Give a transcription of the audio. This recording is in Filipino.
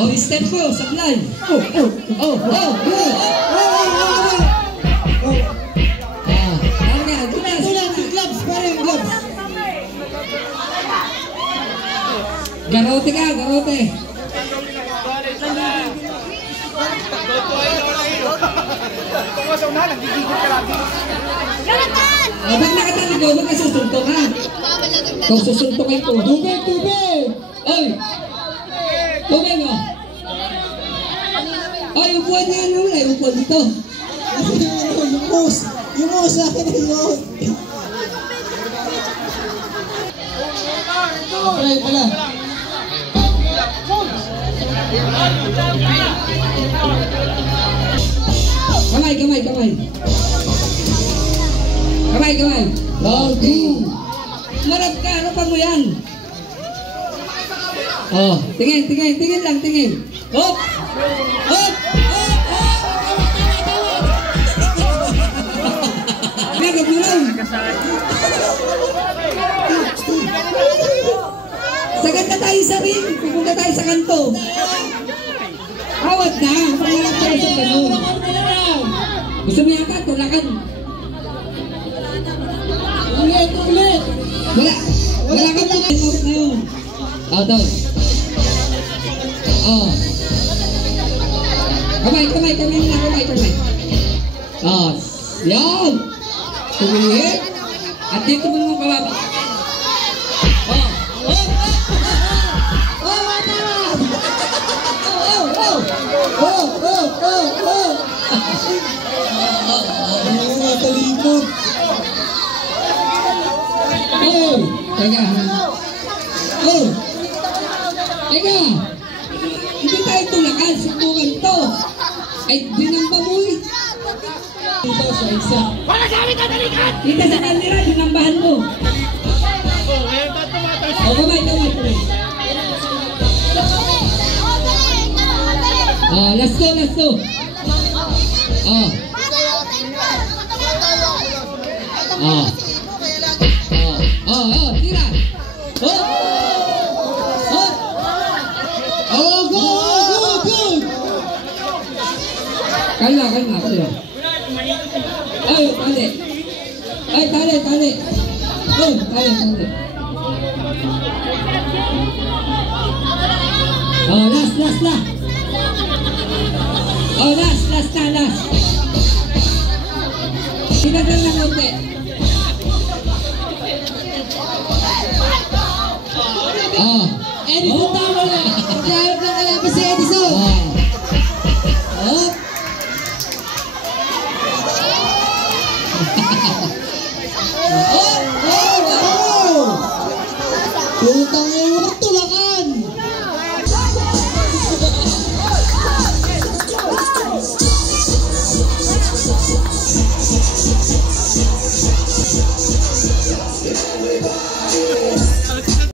Oh, step ko, sablay. Oh. Gloves pa rin, gloves. Garote ka, garote. Abang nakataligaw, wag ka susuntok ha. Kung susuntokin ko. Tubig! Oy! Tubig o. Oy, upuan niya na wala. Upuan dito. Yung mouse sa akin na yun. Pala, pala. Kamay. Okay. Marap ka, ano pa mo yan? Oh, tingin lang. Hop! Nagabulong! Sagad na tayo sa ring, pupunta tayo sa kanto. Awat na, pangalap tayo sa ganun. Gusto mo yata, tulakan. Ulit. Wala ka pa ngayon. Oh, doon. Oh. Kamay. Oh, yan. Tumihit. At dito mo naman kababa. Talikod. Teka. Hindi tayo tulakan. Subukan to. Ay, dinamba mo eh. Dito sa isa. Wala sa amin tatalikan! Dito sa kanila, dinambahan mo. Oh, kamay. Oh, last go. Tira. Good. Kalma. Ay, tali. Oh, tali. Oh, last. Oh, last. Tinagal na konti. Edison tama.